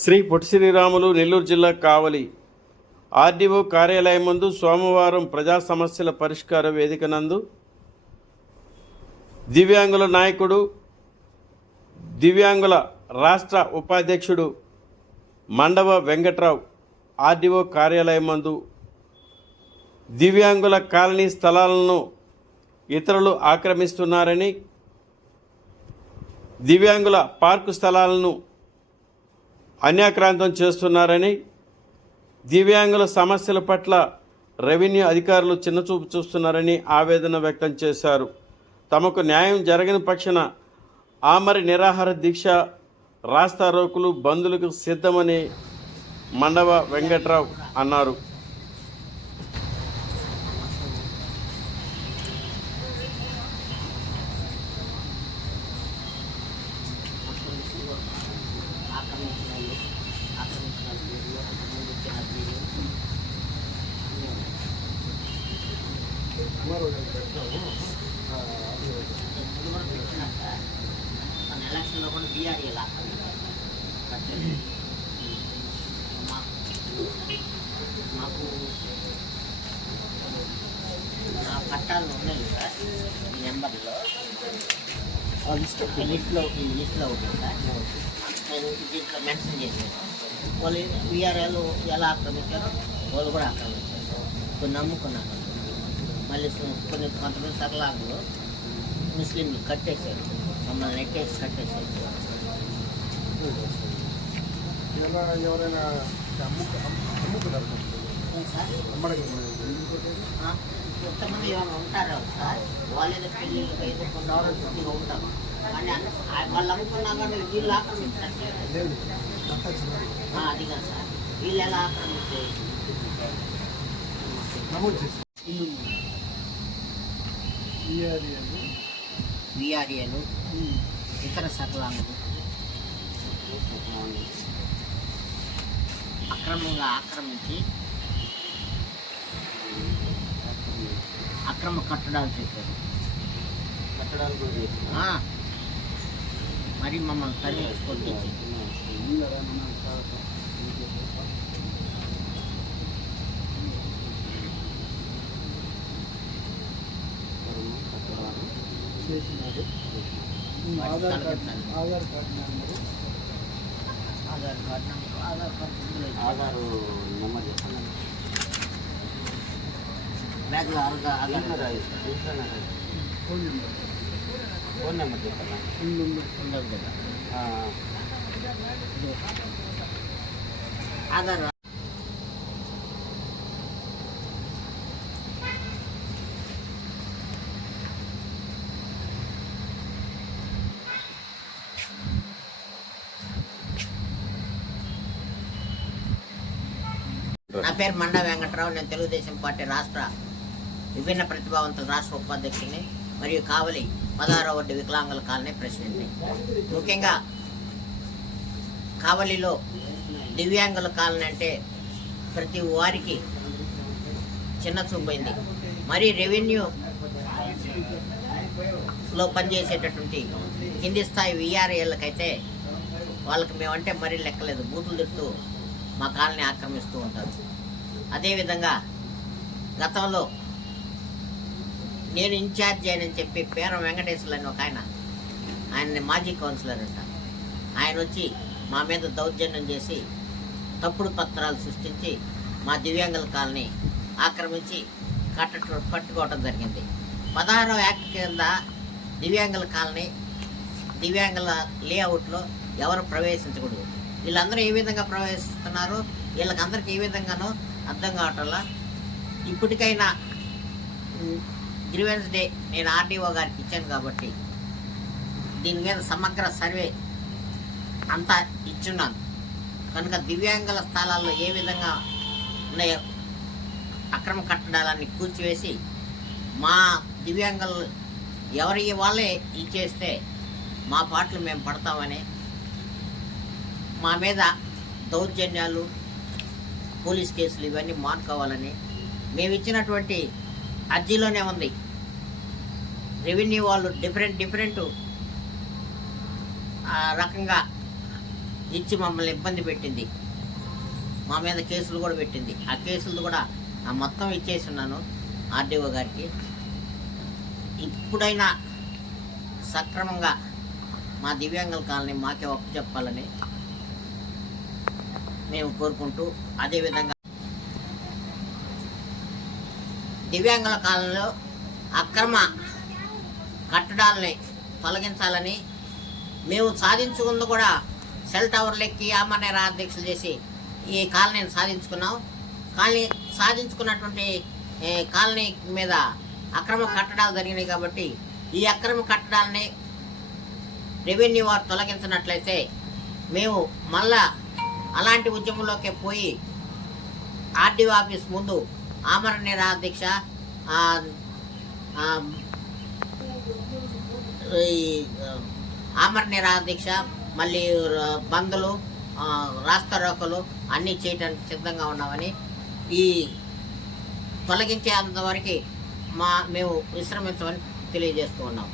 శ్రీ పొట్టి శ్రీరాములు నెల్లూరు జిల్లా కావలి. ఆర్డీఓ కార్యాలయం ముందు సోమవారం ప్రజా సమస్యల పరిష్కార వేదిక నందు దివ్యాంగుల నాయకుడు దివ్యాంగుల రాష్ట్ర ఉపాధ్యక్షుడు మండవ వెంకట్రావు ఆర్డీఓ కార్యాలయం మందు దివ్యాంగుల కాలనీ స్థలాలను ఇతరులు ఆక్రమిస్తున్నారని దివ్యాంగుల పార్కు స్థలాలను అన్యాక్రాంతం చేస్తున్నారని దివ్యాంగుల సమస్యల పట్ల రెవెన్యూ అధికారులు చిన్నచూపు చూస్తున్నారని ఆవేదన వ్యక్తం చేశారు. తమకు న్యాయం జరగని పక్షాన ఆమరి నిరాహార దీక్ష రాస్తారోకులు బంధులకు సిద్ధమని మండవ వెంకట్రావు అన్నారు. ముందు ఎలక్షన్లో కూడా బీఆర్ఏలు మాకు నా పట్టాలు ఉన్నాయి సార్ ఈ నెంబర్లో ఈ లిస్ట్లో ఈ లిస్ట్లో ఉంటుంది సార్ నేను దీంట్లో మెన్షన్ చేశాను వాళ్ళు వీఆర్ఎల్ ఎలా ఆక్రమించారో వాళ్ళు కూడా ఆక్రమించారు కొన్ని నమ్ముకున్నాను మళ్ళీ కొన్ని కొంతమంది సరళాలు ముస్లింలు కట్టేశారు. మమ్మల్ని నెట్టేసి కట్టేశారు. ఎవరైనా కొంతమంది ఏమైనా ఉంటారు సార్? వాళ్ళేదో పెళ్ళిళ్ళకి ఉంటారు కానీ ఆ- వాళ్ళు అమ్ముకున్నా కానీ వీళ్ళు ఆక్రమించారు. అది కాదు సార్. వీళ్ళు ఎలా ఆక్రమించారు? నమోదు చేసి. విఆర్ఏలు ఇతర సకలాలు అక్రమంగా ఆక్రమించి అక్రమ కట్టడాలు చేశారు. కట్టడాలు ఆ, మరి మమ్మల్ని తరిమి చేసినారు. Aadhaar card Aadhaar card number. Aadhaar card number Aadhaar card. Aadhaar నమోదు చేస్తున్నాను బ్యాగ్లో Aadhaar phone number. Phone number. చెప్పాను ఇల్లు ఉంది. ఉండదు కదా. ఆధార్ నా పేరు మండ వెంకట్రావు. నేను తెలుగుదేశం పార్టీ రాష్ట్ర విభిన్న ప్రతిభావంతుల రాష్ట్ర ఉపాధ్యక్షుని మరియు కావలి పదహారవ వడ్డీ వికలాంగుల కాలనీ ప్రెసిడెంట్ని. ముఖ్యంగా కావలిలో దివ్యాంగుల కాలనీ అంటే ప్రతి వారికి చిన్న చూపైంది. మరి రెవెన్యూ లో పనిచేసేటటువంటి కింది స్థాయి విఆర్ఏలకైతే వాళ్ళకి మేమంటే మరీ లెక్కలేదు. బూతులు తిడుతూ మా కాలనీ ఆక్రమిస్తూ ఉంటారు. అదేవిధంగా గతంలో నేను ఇన్ఛార్జ్ అని చెప్పి పేరం వెంకటేశ్వర్లు అని ఒక ఆయన ఆయన్ని మాజీ కౌన్సిలర్ అంట. ఆయన వచ్చి మా మీద దౌర్జన్యం చేసి తప్పుడు పత్రాలు సృష్టించి మా దివ్యాంగుల కాలనీ ఆక్రమించి కట్ట కట్టుకోవడం జరిగింది. పదహారో యాక్ట్ కింద దివ్యాంగుల కాలనీ దివ్యాంగుల లేఅవుట్లో ఎవరు ప్రవేశించకూడదు. వీళ్ళందరూ ఏ విధంగా ప్రవేశిస్తున్నారో? వీళ్ళకందరికీ ఏ విధంగానో అర్థం కావటంలా? ఇప్పటికైనా గ్రీవెన్స్ డే నేను ఆర్డీఓ గారికి ఇచ్చాను కాబట్టి దీని మీద సమగ్ర సర్వే అంతా ఇచ్చున్నాను. కనుక దివ్యాంగుల స్థలాల్లో ఏ విధంగా ఉన్నాయో అక్రమ కట్టడాలన్నీ కూల్చివేసి మా దివ్యాంగులు ఎవరి వాళ్ళే ఇచ్చేస్తే మా పాటలు మేము పడతామని మా మీద దౌర్జన్యాలు పోలీస్ కేసులు ఇవన్నీ మానుకోవాలని మేము ఇచ్చినటువంటి అర్జీలోనే ఉంది. రెవెన్యూ వాళ్ళు డిఫరెంట్ డిఫరెంట్ రకంగా ఇచ్చి మమ్మల్ని ఇబ్బంది పెట్టింది. మా మీద కేసులు కూడా పెట్టింది. ఆ కేసులు కూడా ఆ మొత్తం ఇచ్చేసి ఉన్నాను ఆర్డీఓ గారికి. ఇప్పుడైనా సక్రమంగా మా దివ్యాంగుల కాలనీ మాకే ఒప్పు చెప్పాలని మేము కోరుకుంటూ అదేవిధంగా దివ్యాంగుల కాలంలో అక్రమ కట్టడాలని తొలగించాలని మేము సాధించుకుంది కూడా సెల్ టవర్లు ఎక్కి ఆమరణ అధ్యక్షులు చేసి ఈ కాలనీని సాధించుకున్నాం. కాలనీ సాధించుకున్నటువంటి కాలనీ మీద అక్రమ కట్టడాలు జరిగినాయి కాబట్టి ఈ అక్రమ కట్టడాలని రెవెన్యూ వారు తొలగించినట్లయితే మేము మళ్ళా అలాంటి ఉద్యమంలోకి పోయి ఆర్డీఓ ఆఫీస్ ముందు ఆమరణ నిరాదీక్ష ఈ ఆ, ఆమరణ నిరాదీక్ష మళ్ళీ బంద్లు బందులు అన్నీ చేయడానికి సిద్ధంగా ఉన్నామని ఈ తొలగించేంతవరకు మా మేము విశ్రమించమని తెలియజేస్తూ ఉన్నాము